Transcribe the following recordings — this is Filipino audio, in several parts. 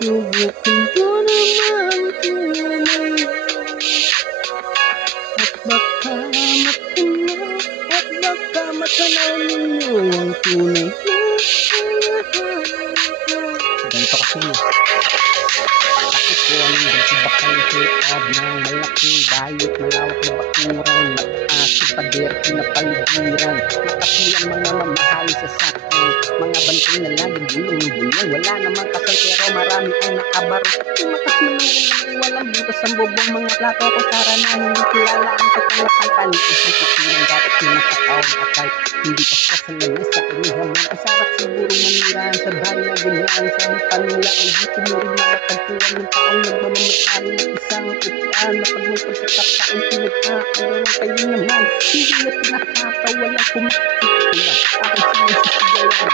Subukin ko naman tunay at baka matanaw at baka matanaw ninyo ang tunay na ganito kasi ako po ang nagsibakal hipab ng malaking bayot, malawak na bakuran, mataas sa pader na paligiran, nakapilang mga mamahali sa sakyan, mga bantay na laging bulong-bulong, wala namang kasal pero marami ang nakabaro, tumakas na ng walang butas ang bobong, mga plato ko tara na hindi kilala ang katalapan, isang kasilang dapat na nakataon at kahit hindi pa sa lalas sa inihaman, ang sarap siguro manirahan sa bahay na ganyan, sa pamilya ay di tumuring na natagpuan ng taong nagmamamatari ng isang kutaan na pag may pagkakataon pinag-aakalang kayo naman, hindi na pinakatawalan kumakikita aking sinasisigawan.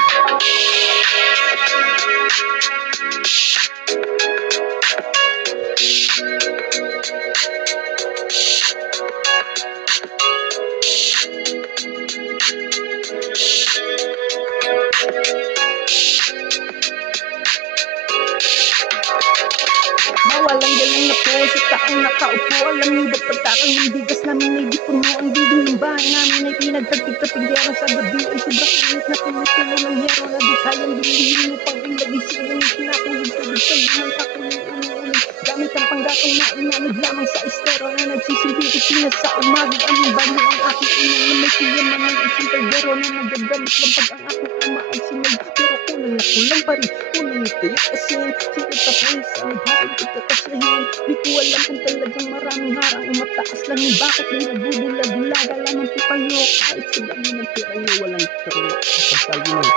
Mawalang galang na po sa taong nakaupo, alam niyo ba pagtakang ng bigas namin ay di puno, ang dinding ng bahay namin ay pinagtagtig-tapig yero sa gabi ay sobrang init na tuloy-tuloy ng yero na di kayang bilhin upang ilagay sila ng pinakulog tubig sa limang kakuling-uling gamit ang panggatong na inamid lamang sa estero na nagsisilbi kusina sa umaga ang banyo ang aking inang na may tiyaman ng isang kaldero na nagagamit lang pag ang aking ama ay sinag pero kulang pa rin kulang ito yung asin sikit pa rin sa naghatid pagkakasahin di ko alam kung talagang maraming harang umataas lang yung bakit may nagbubulag-bulaga lamang po kayo kahit sa dami ng pera nyo walang pero pagsabi nyo